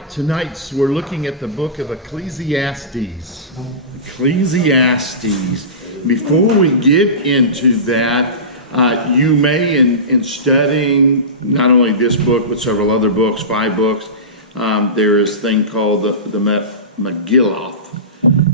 right, tonight we're looking at the book of Ecclesiastes. Ecclesiastes. Before we get into that, you may, in studying not only this book, but several other books, 5 books, there is a thing called the Megillah.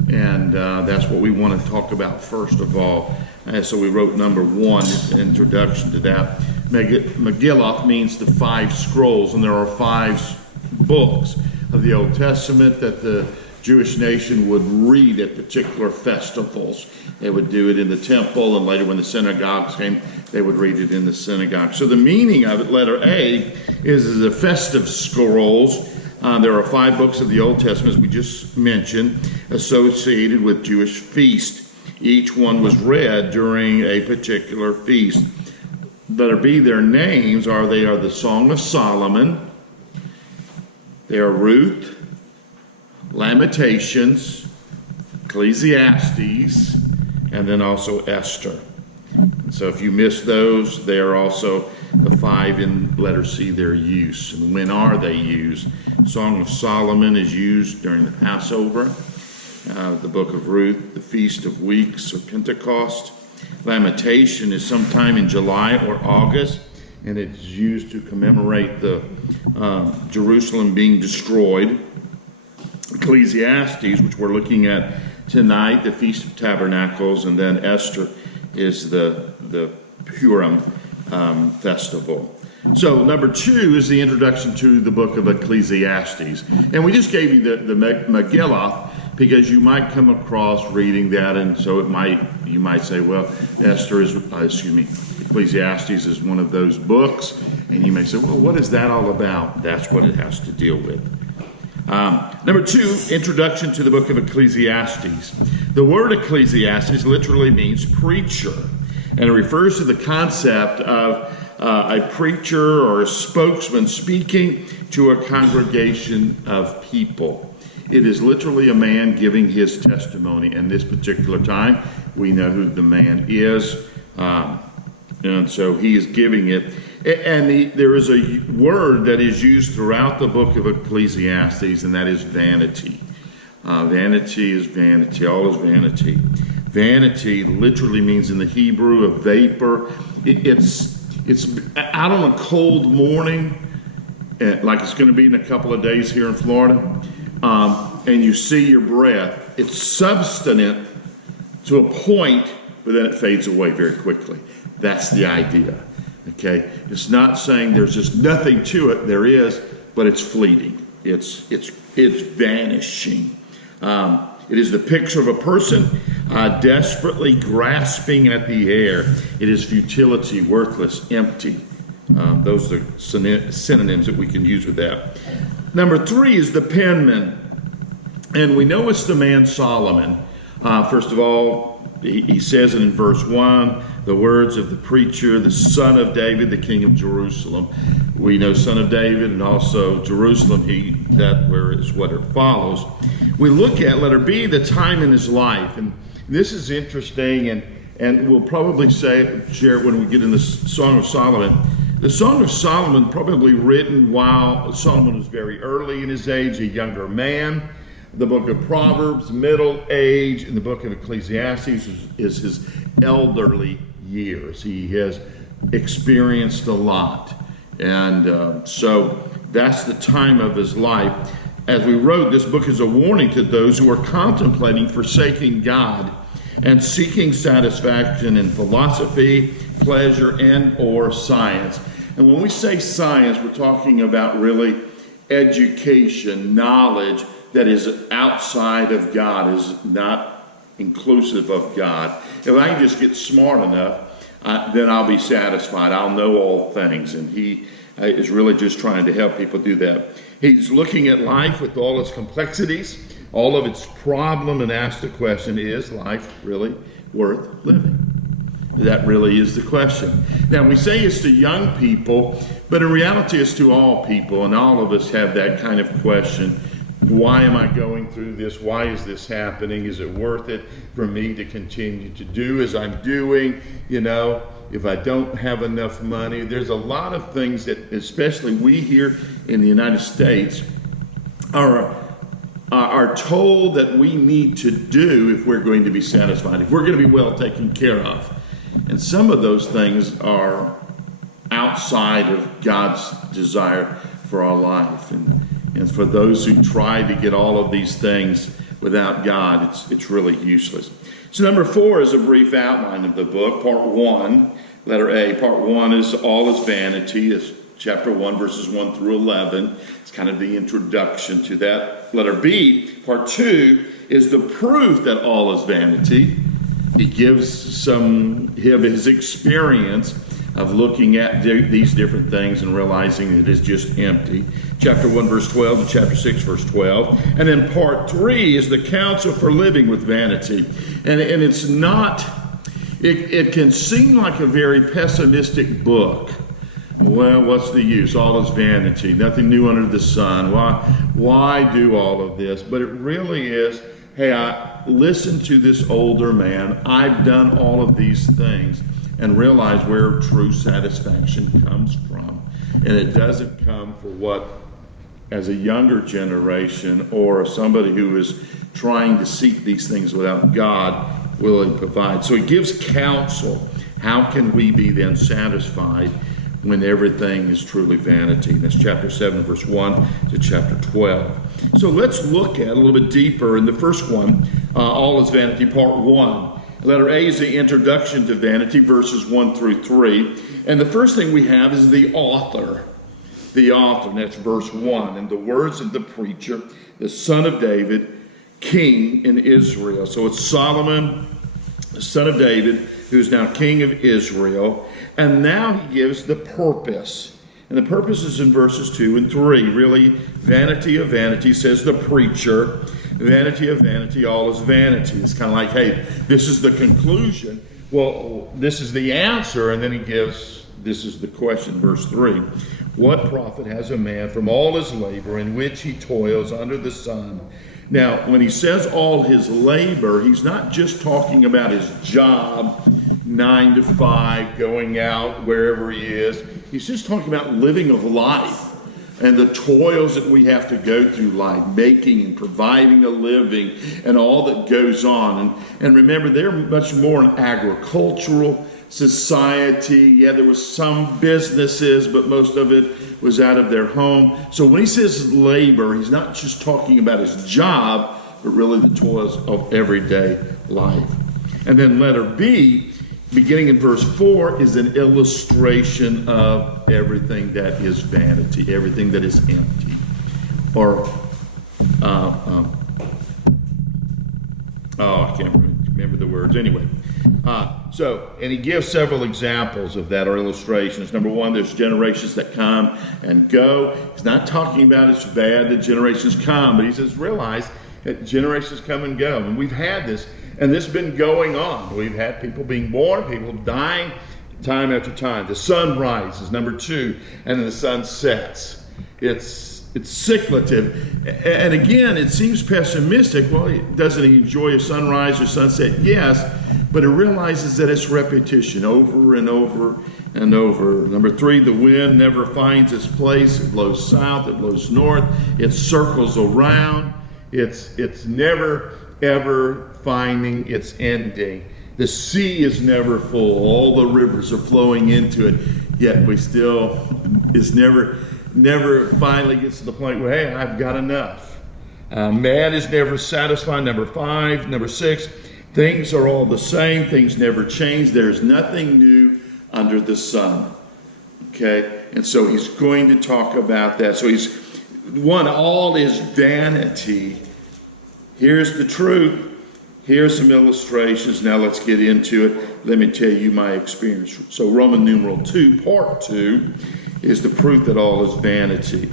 And that's what we want to talk about first of all. So we wrote number 1, introduction to that. Megillah means the 5 scrolls, and there are 5 books of the Old Testament that the Jewish nation would read at particular festivals. They would do it in the temple, and later when the synagogues came, they would read it in the synagogue. So the meaning of it, letter A, is the festive scrolls. There are 5 books of the Old Testament, as we just mentioned, associated with Jewish feast. Each one was read during a particular feast. Letter B, their names are, they are the Song of Solomon, they are Ruth, Lamentations, Ecclesiastes, and then also Esther. And so if you miss those, they are also the 5 in letter C, their use. And when are they used? Song of Solomon is used during the Passover. The book of Ruth, the Feast of Weeks or Pentecost. Lamentation is sometime in July or August, and it's used to commemorate the Jerusalem being destroyed. Ecclesiastes, which we're looking at tonight, the Feast of Tabernacles, and then Esther is the Purim festival. So number 2 is the introduction to the book of Ecclesiastes. And we just gave you the Megillah because you might come across reading that, and so you might say, well, Ecclesiastes is one of those books, and you may say, well, what is that all about? That's what it has to deal with. Number 2, introduction to the book of Ecclesiastes. The word Ecclesiastes literally means preacher, and it refers to the concept of a preacher or a spokesman speaking to a congregation of people. It is literally a man giving his testimony, and this particular time we know who the man is, and so he is giving it. And there is a word that is used throughout the book of Ecclesiastes, and that is vanity. Vanity is vanity. All is vanity. Vanity literally means in the Hebrew a vapor. It's out on a cold morning, like it's going to be in a couple of days here in Florida, and you see your breath. It's substantive to a point, but then it fades away very quickly. That's the idea. Okay, it's not saying there's just nothing to it. There is, but it's fleeting. It's vanishing. It is the picture of a person desperately grasping at the air. It is futility, worthless, empty. Those are synonyms that we can use with that. Number 3 is the penman, and we know it's the man Solomon. First of all, he says it in verse 1. The words of the preacher, the son of David, the king of Jerusalem. We know son of David and also Jerusalem, where is what it follows. We look at, letter B, the time in his life. And this is interesting, and we'll probably share it when we get in the Song of Solomon. The Song of Solomon probably written while Solomon was very early in his age, a younger man. The book of Proverbs, middle age, and the book of Ecclesiastes is his elderly years. He has experienced a lot, and so that's the time of his life. As we wrote, this book is a warning to those who are contemplating forsaking God and seeking satisfaction in philosophy, pleasure, and or science. And when we say science, we're talking about really education, knowledge that is outside of God, is not inclusive of God. If I can just get smart enough, then I'll be satisfied. I'll know all things. And he is really just trying to help people do that. He's looking at life with all its complexities, all of its problem, and asks the question, is life really worth living? That really is the question. Now, we say it's to young people, but in reality it's to all people, and all of us have that kind of question. Why am I going through this? Why is this happening? Is it worth it for me to continue to do as I'm doing? You know, if I don't have enough money, there's a lot of things that, especially we here in the United States, are told that we need to do if we're going to be satisfied, if we're going to be well taken care of. And some of those things are outside of God's desire for our life. And for those who try to get all of these things without God, it's really useless. So number 4 is a brief outline of the book. Part 1, letter A. Part 1 is all is vanity. It's chapter 1, verses 1 through 11. It's kind of the introduction to that. Letter B, part 2, is the proof that all is vanity. He gives some of his experience of looking at these different things and realizing it is just empty. Chapter 1, verse 12 to chapter 6, verse 12. And then part 3 is the counsel for living with vanity. And it's not, it can seem like a very pessimistic book. Well, what's the use? All is vanity. Nothing new under the sun. Why do all of this? But it really is, hey, I listen to this older man. I've done all of these things and realize where true satisfaction comes from. And it doesn't come for what, as a younger generation or somebody who is trying to seek these things without God, will provide. So he gives counsel. How can we be then satisfied when everything is truly vanity? And that's chapter 7, verse 1 to chapter 12. So let's look at a little bit deeper in the first one, all is vanity, part 1. Letter A is the introduction to vanity, verses 1 through 3. And the first thing we have is the author. The author, and that's verse 1. And the words of the preacher, the son of David, king in Israel. So it's Solomon, the son of David, who's now king of Israel. And now he gives the purpose. And the purpose is in verses 2 and 3. Really, vanity of vanity, says the preacher. Vanity of vanity, all is vanity. It's kind of like, hey, this is the conclusion. Well, this is the answer. And then he gives, this is the question, verse 3. What profit has a man from all his labor in which he toils under the sun? Now, when he says all his labor, he's not just talking about his job, 9 to 5, going out wherever he is. He's just talking about living of life and the toils that we have to go through life, making and providing a living and all that goes on. And remember, they're much more an agricultural society. Yeah, there was some businesses, but most of it was out of their home. So when he says labor, he's not just talking about his job, but really the toils of everyday life. And then letter B, beginning in verse 4, is an illustration of everything that is vanity, everything that is empty. Or, I can't remember the words. Anyway, and he gives several examples of that, or illustrations. Number 1, there's generations that come and go. He's not talking about it's bad that generations come, but he says realize that generations come and go. And we've had this. And this has been going on. We've had people being born, people dying, time after time. The sun rises, number 2, and then the sun sets. It's cyclical. And again, it seems pessimistic. Well, doesn't he enjoy a sunrise or sunset? Yes, but it realizes that it's repetition over and over and over. Number 3, the wind never finds its place. It blows south, it blows north, it circles around. It's never, ever finding its ending. The sea is never full. All the rivers are flowing into it, yet we still, it's never finally gets to the point where, hey, I've got enough. Man is never satisfied. Number 5. Number 6, things are all the same. Things never change. There's nothing new under the sun. Okay? And so he's going to talk about that. So he's, 1, all is vanity. Here's the truth. Here's some illustrations. Now let's get into it. Let me tell you my experience. So Roman numeral 2, part 2, is the proof that all is vanity.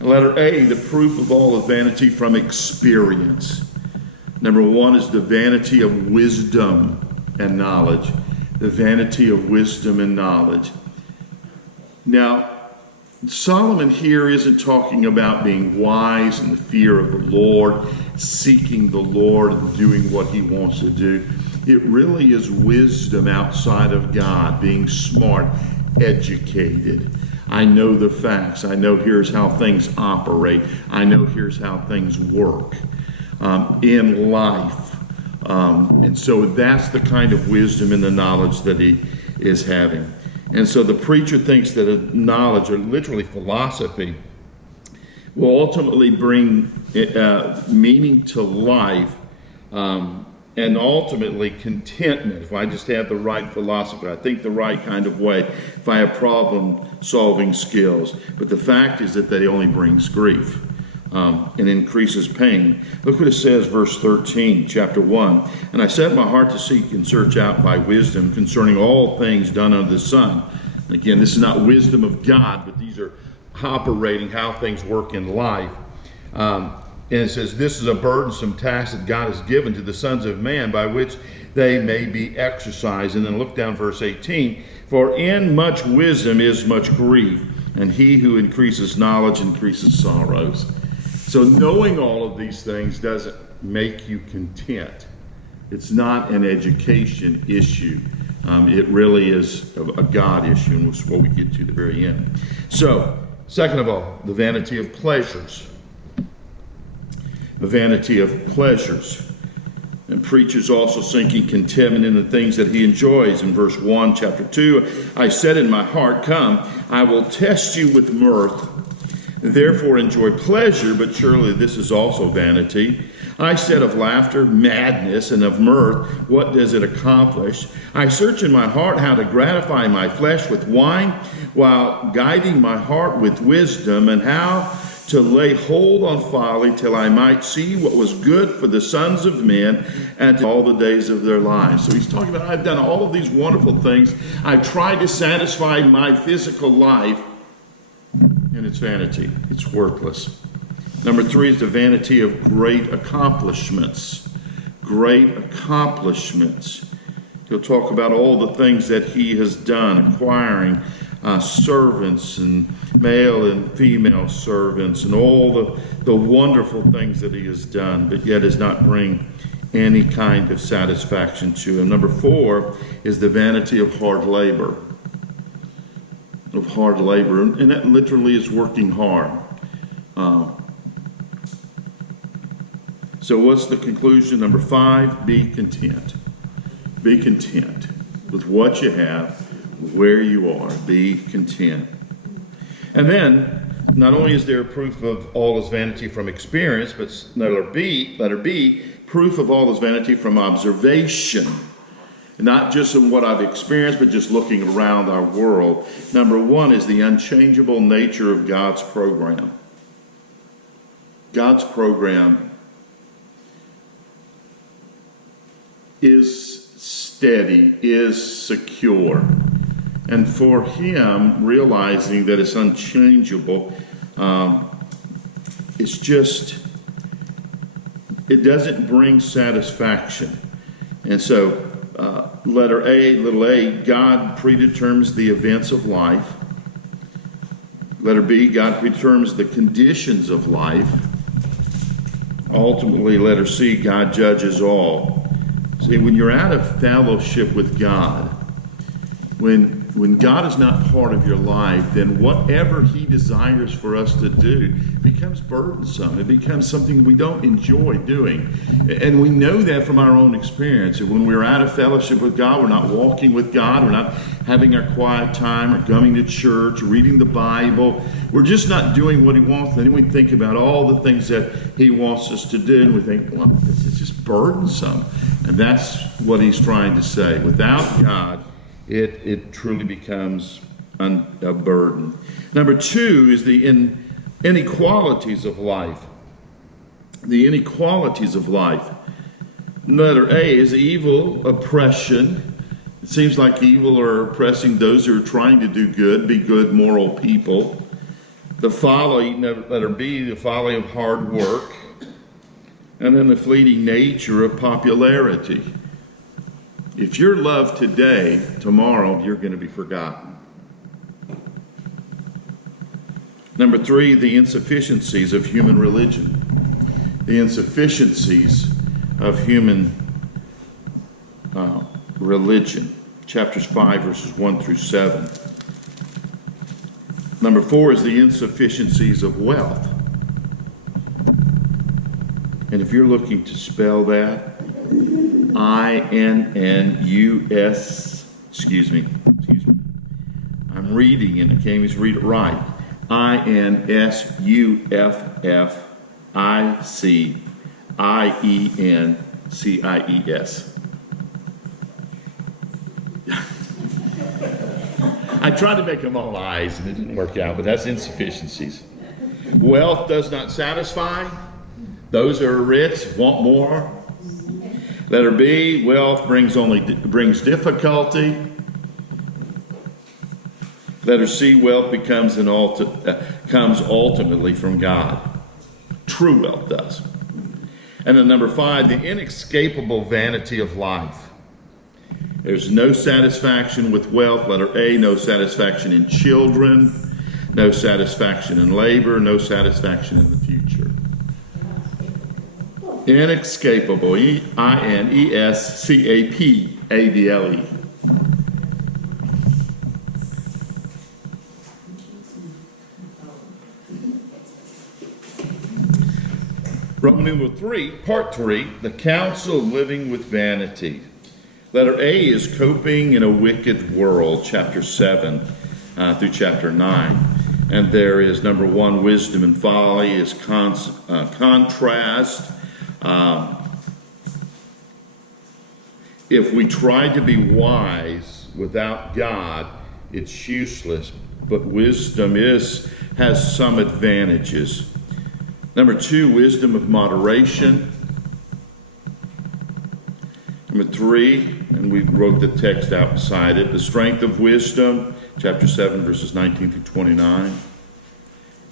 And letter A, the proof of all is vanity from experience. Number 1 is the vanity of wisdom and knowledge. The vanity of wisdom and knowledge. Now, Solomon here isn't talking about being wise in the fear of the Lord, seeking the Lord and doing what he wants to do. It really is wisdom outside of God, being smart, educated, I know the facts. I know here's how things operate. I know here's how things work in life. And so that's the kind of wisdom and the knowledge that he is having. And so the preacher thinks that a knowledge, or literally philosophy, will ultimately bring meaning to life and ultimately contentment. If I just have the right philosophy, I think the right kind of way, if I have problem-solving skills. But the fact is that they only brings grief and increases pain. Look what it says, verse 13, chapter 1. And I set my heart to seek and search out by wisdom concerning all things done under the sun. And again, this is not wisdom of God, but these are operating how things work in life. And it says, this is a burdensome task that God has given to the sons of man by which they may be exercised. And then look down verse 18. For in much wisdom is much grief, and he who increases knowledge increases sorrows. So knowing all of these things doesn't make you content. It's not an education issue. It really is a God issue, and that's what we get to the very end. So, second of all, the vanity of pleasures. The vanity of pleasures. And preachers also seeking contentment in the things that he enjoys. In verse 1, chapter 2, I said in my heart, come, I will test you with mirth. Therefore enjoy pleasure, but surely this is also vanity. I said of laughter, madness, and of mirth, what does it accomplish? I search in my heart how to gratify my flesh with wine, while guiding my heart with wisdom, and how to lay hold on folly till I might see what was good for the sons of men and to all the days of their lives. So he's talking about, I've done all of these wonderful things. I've tried to satisfy my physical life, and it's vanity. It's worthless. Number 3 is the vanity of great accomplishments. Great accomplishments. He'll talk about all the things that he has done, acquiring servants and male and female servants, and all the wonderful things that he has done, but yet does not bring any kind of satisfaction to him. Number 4 is the vanity of hard labor. Of hard labor, and that literally is working hard. So what's the conclusion? Number 5, be content. Be content with what you have, where you are. Be content. And then, not only is there proof of all his vanity from experience, but letter B, proof of all his vanity from observation. Not just in what I've experienced, but just looking around our world. Number 1 is the unchangeable nature of God's program. God's program is steady, is secure. And for him, realizing that it's unchangeable, it's just, it doesn't bring satisfaction. And so, letter A, little a, God predetermines the events of life. Letter B, God predetermines the conditions of life. Ultimately, letter C, God judges all. See, when you're out of fellowship with God, when God is not part of your life, then whatever he desires for us to do becomes burdensome. It becomes something we don't enjoy doing. And we know that from our own experience. When we're out of fellowship with God, we're not walking with God, we're not having our quiet time or coming to church, or reading the Bible. We're just not doing what he wants. And then we think about all the things that he wants us to do, and we think, well, this is just burdensome. And that's what he's trying to say. Without God, it truly becomes a burden. Number 2 is the inequalities of life. The inequalities of life. Letter A is evil, oppression. It seems like evil are oppressing those who are trying to do good, be good, moral people. The folly, letter B, the folly of hard work. And then the fleeting nature of popularity. If you're loved today, tomorrow you're going to be forgotten. Number 3, the insufficiencies of human religion. The insufficiencies of human religion. Chapters 5, verses 1 through 7. Number 4 is the insufficiencies of wealth. And if you're looking to spell that, I-N-N-U-S, excuse me. I'm reading and I can't even read it right. I-N-S-U-F-F-I-C-I-E-N-C-I-E-S. I tried to make them all eyes and it didn't work out, but that's insufficiencies. Wealth does not satisfy. Those who are rich want more. Letter B, wealth brings difficulty. Letter C, wealth comes ultimately from God. True wealth does. And then number 5, the inescapable vanity of life. There's no satisfaction with wealth. Letter A, no satisfaction in children, no satisfaction in labor, no satisfaction in the future. Inescapable, I-N-E-S-C-A-P-A-B-L-E. Roman numeral 3, part 3, the counsel of living with vanity. Letter A is coping in a wicked world, chapter 7 through chapter 9. And there is number 1, wisdom and folly is contrast. If we try to be wise without God, it's useless. But wisdom has some advantages. Number 2, wisdom of moderation. Number 3, and we wrote the text out beside it, the strength of wisdom, chapter 7, verses 19 through 29.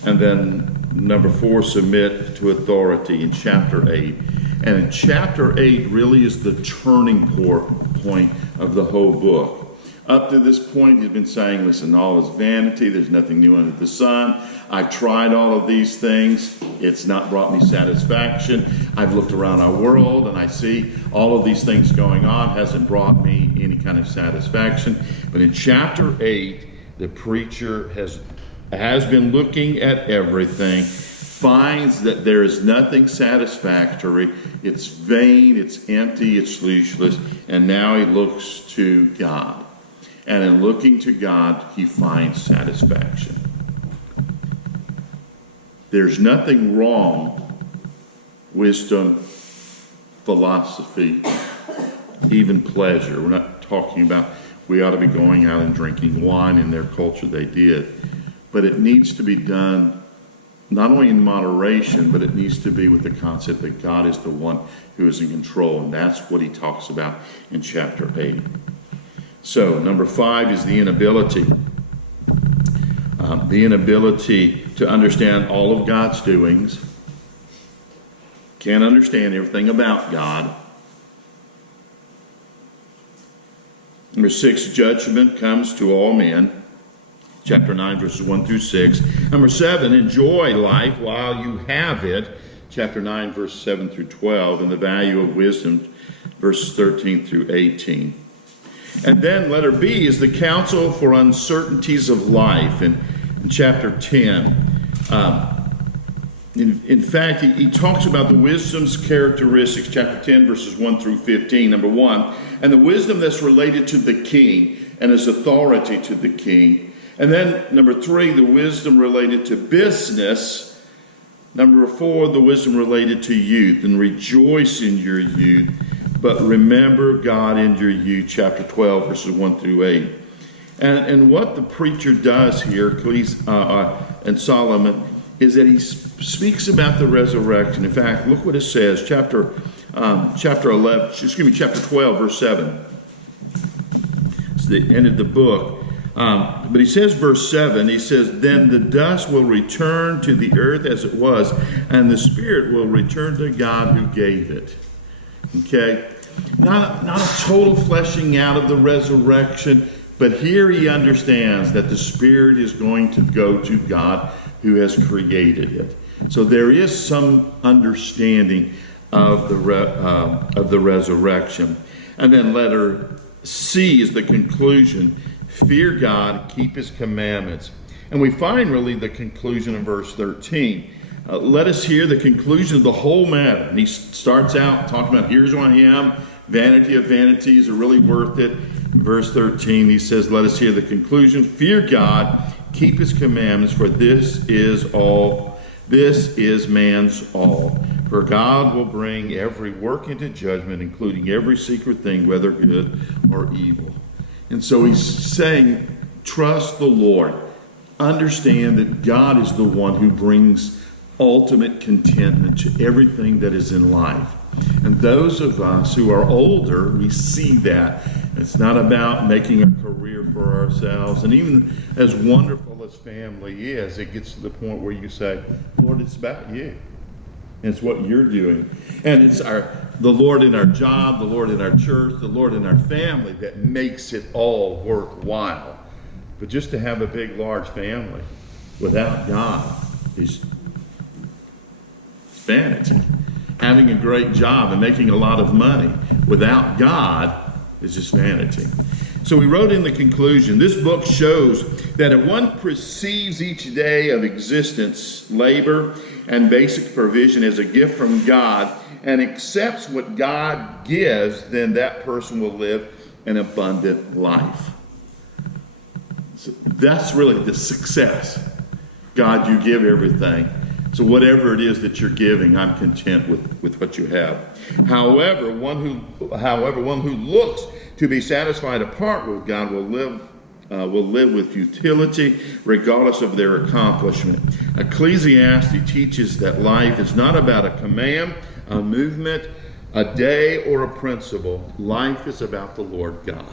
And then number 4, submit to authority in chapter 8. And in chapter 8 really is the turning point of the whole book. Up to this point, he's been saying, listen, all is vanity. There's nothing new under the sun. I've tried all of these things. It's not brought me satisfaction. I've looked around our world and I see all of these things going on. Hasn't brought me any kind of satisfaction. But in chapter 8, the preacher has been looking at everything, finds that there is nothing satisfactory. It's vain, it's empty, it's useless. And now he looks to God. And in looking to God, he finds satisfaction. There's nothing wrong, wisdom, philosophy, even pleasure. We're not talking about we ought to be going out and drinking wine. In their culture they did. But it needs to be done not only in moderation, but it needs to be with the concept that God is the one who is in control. And that's what he talks about in chapter 8. So, number 5 is the inability. The inability to understand all of God's doings. Can't understand everything about God. Number 6, judgment comes to all men. Chapter 9, verses 1 through 6. Number 7, enjoy life while you have it. Chapter 9, verse 7 through 12. And the value of wisdom, verses 13 through 18. And then letter B is the counsel for uncertainties of life in chapter 10. In fact, he talks about the wisdom's characteristics, chapter 10, verses 1 through 15. Number 1, and the wisdom that's related to the king and his authority to the king. And then number 3, the wisdom related to business. Number 4, the wisdom related to youth. And rejoice in your youth, but remember God in your youth, chapter 12, verses 1 through 8. And what the preacher does here, and Solomon, is that he speaks about the resurrection. In fact, look what it says, chapter 12, verse 7. It's the end of the book. But he says, verse 7, he says, then the dust will return to the earth as it was, and the spirit will return to God who gave it. Okay? Not a total fleshing out of the resurrection, but here he understands that the spirit is going to go to God who has created it. So there is some understanding of the resurrection. And then letter C is the conclusion. Fear God, keep his commandments. And we find really the conclusion in verse 13. Let us hear the conclusion of the whole matter. And he starts out talking about, here's who I am. Vanity of vanities are really worth it. In verse 13, he says, let us hear the conclusion. Fear God, keep his commandments, for this is man's all. For God will bring every work into judgment, including every secret thing, whether good or evil. And so he's saying, trust the Lord. Understand that God is the one who brings ultimate contentment to everything that is in life. And those of us who are older, we see that. It's not about making a career for ourselves. And even as wonderful as family is, it gets to the point where you say, Lord, it's about you. And it's what you're doing. And it's the Lord in our job, the Lord in our church, the Lord in our family that makes it all worthwhile. But just to have a big, large family without God is vanity. Having a great job and making a lot of money without God is just vanity. So we wrote in the conclusion, this book shows that if one perceives each day of existence, labor, and basic provision as a gift from God and accepts what God gives, then that person will live an abundant life. So that's really the success. God, you give everything. So whatever it is that you're giving, I'm content with what you have. However, one who looks to be satisfied apart with God will live with futility, regardless of their accomplishment. Ecclesiastes teaches that life is not about a command, a movement, a day, or a principle. Life is about the Lord God.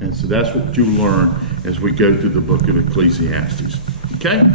And so that's what you learn as we go through the book of Ecclesiastes. Okay?